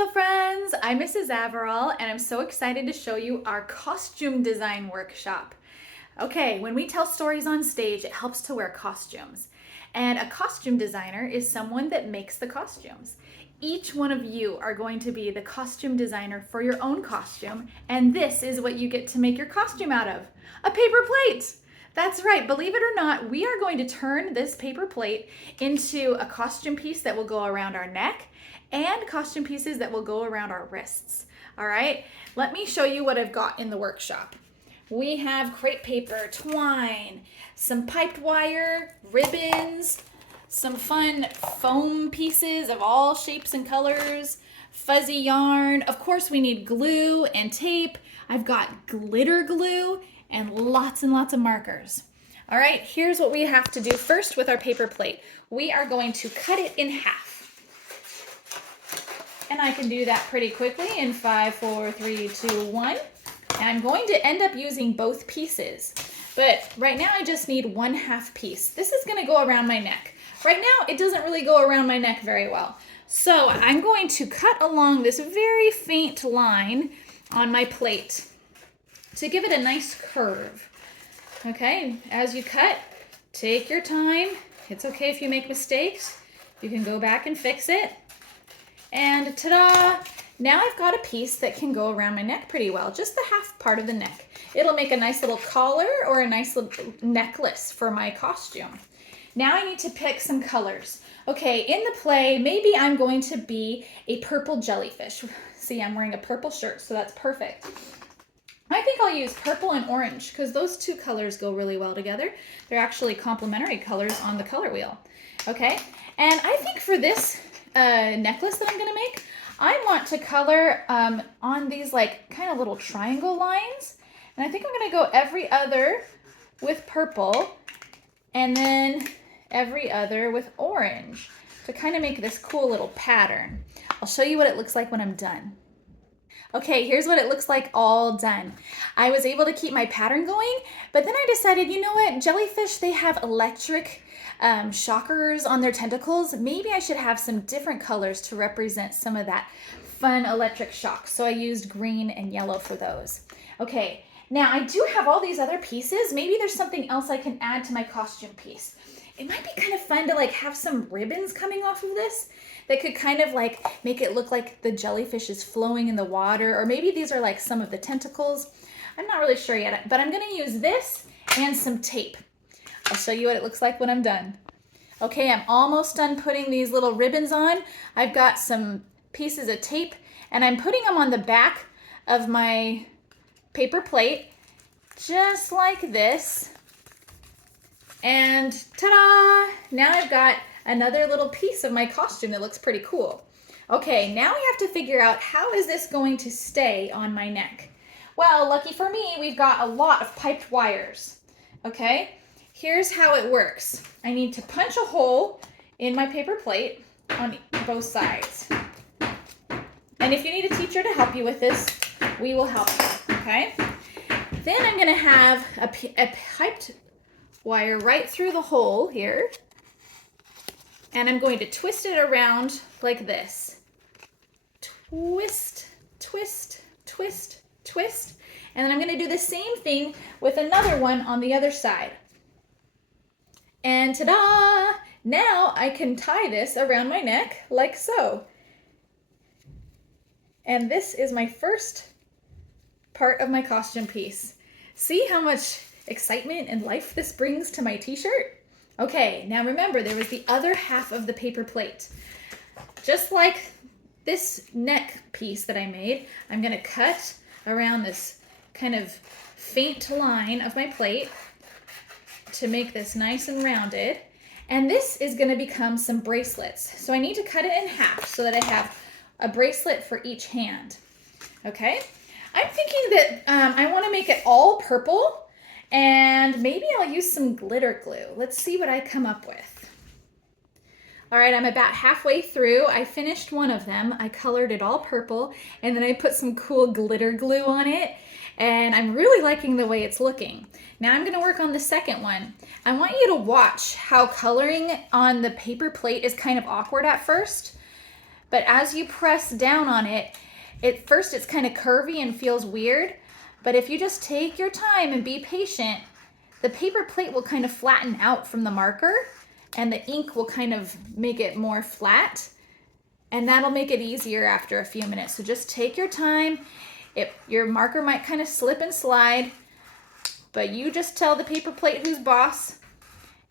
Hello friends, I'm Mrs. Averall and I'm so excited to show you our costume design workshop. Okay, when we tell stories on stage, it helps to wear costumes. And a costume designer is someone that makes the costumes. Each one of you are going to be the costume designer for your own costume, and this is what you get to make your costume out of, a paper plate. That's right, believe it or not, we are going to turn this paper plate into a costume piece that will go around our neck and costume pieces that will go around our wrists. All right, let me show you what I've got in the workshop. We have crepe paper, twine, some piped wire, ribbons, some fun foam pieces of all shapes and colors, fuzzy yarn. Of course, we need glue and tape. I've got glitter glue and lots of markers. All right, here's what we have to do first with our paper plate. We are going to cut it in half. And I can do that pretty quickly in 5, 4, 3, 2, 1. And I'm going to end up using both pieces. But right now I just need 1/2 piece. This is gonna go around my neck. Right now it doesn't really go around my neck very well. So I'm going to cut along this very faint line on my plate to give it a nice curve. Okay, as you cut, take your time. It's okay if you make mistakes. You can go back and fix it. And ta-da! Now I've got a piece that can go around my neck pretty well, just the half part of the neck. It'll make a nice little collar or a nice little necklace for my costume. Now I need to pick some colors. Okay, in the play, maybe I'm going to be a purple jellyfish. See, I'm wearing a purple shirt, so that's perfect. I think I'll use purple and orange because those two colors go really well together. They're actually complementary colors on the color wheel. Okay, and I think for this necklace that I'm gonna make, I want to color on these like kind of little triangle lines. And I think I'm gonna go every other with purple and then every other with orange to kind of make this cool little pattern. I'll show you what it looks like when I'm done. Okay, here's what it looks like all done. I was able to keep my pattern going, but then I decided, you know what, jellyfish, they have electric shockers on their tentacles. Maybe I should have some different colors to represent some of that fun electric shock. So I used green and yellow for those. Okay, now I do have all these other pieces. Maybe there's something else I can add to my costume piece. It might be kind of fun to like have some ribbons coming off of this that could kind of like make it look like the jellyfish is flowing in the water, or maybe these are like some of the tentacles. I'm not really sure yet, but I'm gonna use this and some tape. I'll show you what it looks like when I'm done. Okay, I'm almost done putting these little ribbons on. I've got some pieces of tape and I'm putting them on the back of my paper plate, just like this. And ta-da! Now I've got another little piece of my costume that looks pretty cool. Okay, now we have to figure out how is this going to stay on my neck. Well, lucky for me, we've got a lot of piped wires. Okay, here's how it works. I need to punch a hole in my paper plate on both sides. And if you need a teacher to help you with this, we will help you, okay? Then I'm gonna have a piped wire right through the hole here. And I'm going to twist it around like this. Twist, twist, twist, twist. And then I'm going to do the same thing with another one on the other side. And ta-da! Now I can tie this around my neck like so. And this is my first part of my costume piece. See how much excitement and life this brings to my t-shirt? Okay, now remember, there was the other half of the paper plate. Just like this neck piece that I made, I'm gonna cut around this kind of faint line of my plate to make this nice and rounded. And this is gonna become some bracelets. So I need to cut it in half so that I have a bracelet for each hand. Okay, I'm thinking that I wanna make it all purple. And maybe I'll use some glitter glue. Let's see what I come up with. All right, I'm about halfway through. I finished one of them. I colored it all purple, and then I put some cool glitter glue on it, and I'm really liking the way it's looking. Now I'm gonna work on the second one. I want you to watch how coloring on the paper plate is kind of awkward at first, But as you press down on it, at first it's kind of curvy and feels weird. But if you just take your time and be patient, the paper plate will kind of flatten out from the marker and the ink will kind of make it more flat. And that'll make it easier after a few minutes. So just take your time. Your marker might kind of slip and slide, but you just tell the paper plate who's boss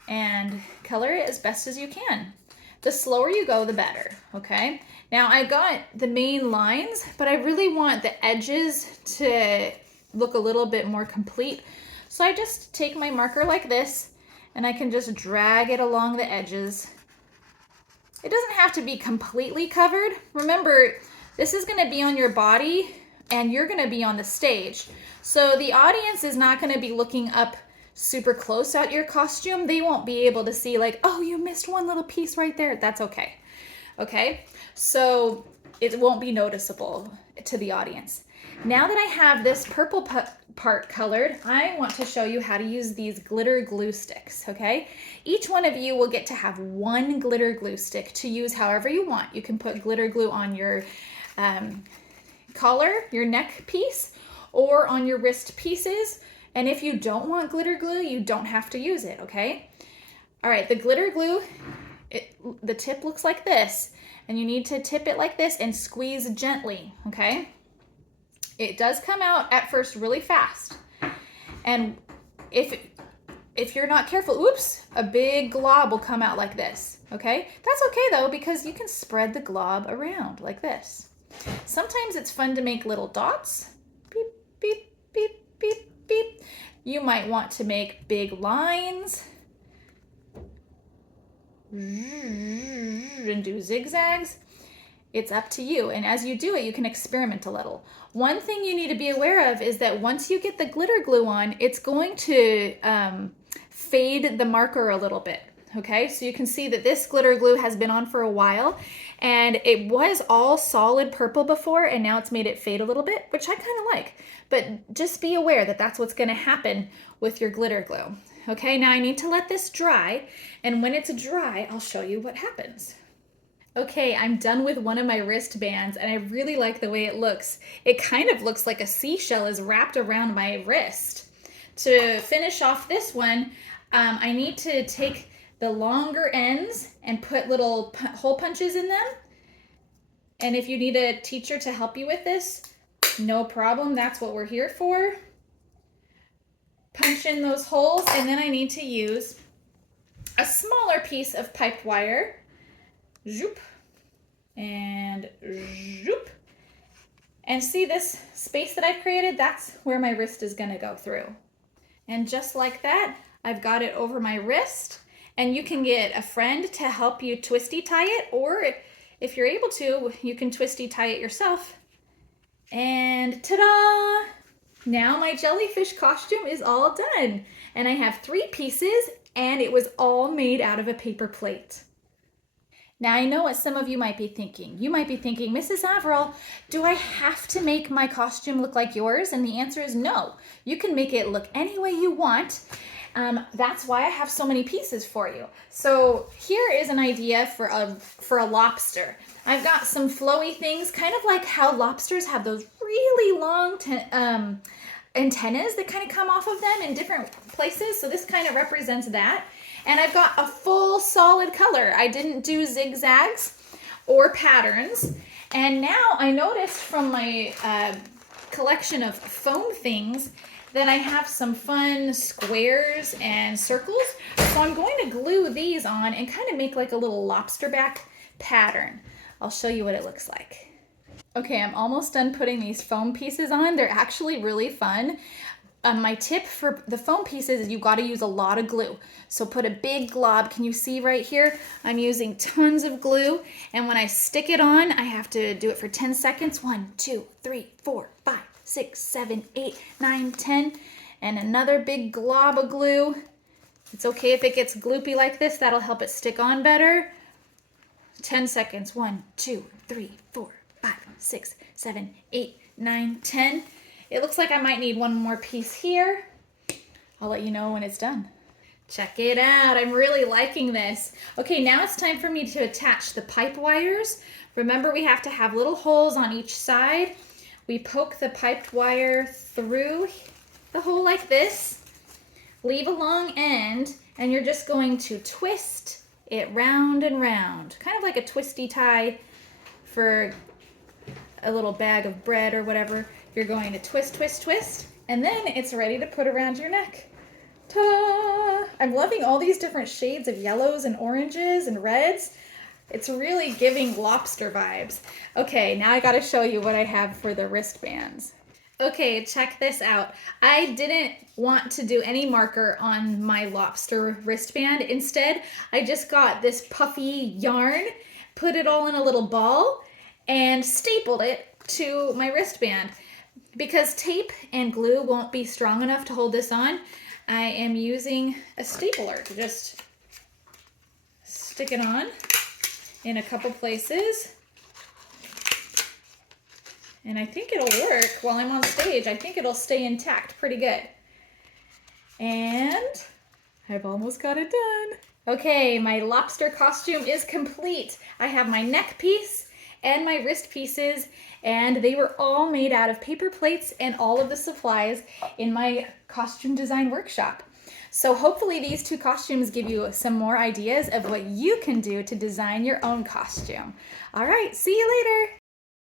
and color it as best as you can. The slower you go, the better, okay? Now I got the main lines, but I really want the edges to look a little bit more complete. So I just take my marker like this and I can just drag it along the edges. It doesn't have to be completely covered. Remember, this is gonna be on your body and you're gonna be on the stage. So the audience is not gonna be looking up super close at your costume. They won't be able to see like, oh, you missed one little piece right there. That's okay. Okay, so it won't be noticeable to the audience. Now that I have this purple part colored, I want to show you how to use these glitter glue sticks, okay? Each one of you will get to have one glitter glue stick to use however you want. You can put glitter glue on your collar, your neck piece, or on your wrist pieces. And if you don't want glitter glue, you don't have to use it, okay? All right, the glitter glue, the tip looks like this, and you need to tip it like this and squeeze gently, okay? It does come out at first really fast. And if you're not careful, oops, a big glob will come out like this, okay? That's okay though, because you can spread the glob around like this. Sometimes it's fun to make little dots. Beep, beep, beep, beep, beep. You might want to make big lines and do zigzags. It's up to you. And as you do it, you can experiment a little. One thing you need to be aware of is that once you get the glitter glue on, it's going to fade the marker a little bit. Okay, so you can see that this glitter glue has been on for a while and it was all solid purple before and now it's made it fade a little bit, which I kind of like. But just be aware that that's what's going to happen with your glitter glue. Okay, now I need to let this dry, and when it's dry, I'll show you what happens. Okay, I'm done with one of my wristbands and I really like the way it looks. It kind of looks like a seashell is wrapped around my wrist. To finish off this one, I need to take the longer ends and put little hole punches in them. And if you need a teacher to help you with this, no problem, that's what we're here for. Punch in those holes, and then I need to use a smaller piece of piped wire. Zoop, and zoop. And see this space that I've created? That's where my wrist is gonna go through. And just like that, I've got it over my wrist. And you can get a friend to help you twisty tie it, or if you're able to, you can twisty tie it yourself. And ta-da! Now my jellyfish costume is all done. And I have 3 pieces, and it was all made out of a paper plate. Now I know what some of you might be thinking. You might be thinking, Mrs. Averill, do I have to make my costume look like yours? And the answer is no. You can make it look any way you want. That's why I have so many pieces for you. So here is an idea for a lobster. I've got some flowy things, kind of like how lobsters have those really long antennas that kind of come off of them in different places. So this kind of represents that. And I've got a full solid color. I didn't do zigzags or patterns. And now I noticed from my collection of foam things that I have some fun squares and circles. So I'm going to glue these on and kind of make like a little lobster back pattern. I'll show you what it looks like. Okay, I'm almost done putting these foam pieces on. They're actually really fun. My tip for the foam pieces is you've got to use a lot of glue. So put a big glob. Can you see right here? I'm using tons of glue. And when I stick it on, I have to do it for 10 seconds. 1, 2, 3, 4, 5, 6, 7, 8, 9, 10. And another big glob of glue. It's okay if it gets gloopy like this. That'll help it stick on better. 10 seconds. 1, 2, 3, 4, 5, 6, 7, 8, 9, 10. It looks like I might need one more piece here. I'll let you know when it's done. Check it out. I'm really liking this. Okay, now it's time for me to attach the pipe wires Remember, we have to have little holes on each side. We poke the piped wire through the hole like this, leave a long end, and you're just going to twist it round and round, kind of like a twisty tie for a little bag of bread or whatever. You're going to twist, twist, twist, and then it's ready to put around your neck. Ta-da! I'm loving all these different shades of yellows and oranges and reds. It's really giving lobster vibes. Okay, now I gotta show you what I have for the wristbands. Okay, check this out. I didn't want to do any marker on my lobster wristband. Instead, I just got this puffy yarn, put it all in a little ball, and stapled it to my wristband. Because tape and glue won't be strong enough to hold this on, I am using a stapler to just stick it on in a couple places. And I think it'll work while I'm on stage. I think it'll stay intact pretty good. And I've almost got it done. Okay, my lobster costume is complete. I have my neck piece and my wrist pieces, and they were all made out of paper plates and all of the supplies in my costume design workshop. So hopefully these two costumes give you some more ideas of what you can do to design your own costume. All right, see you later.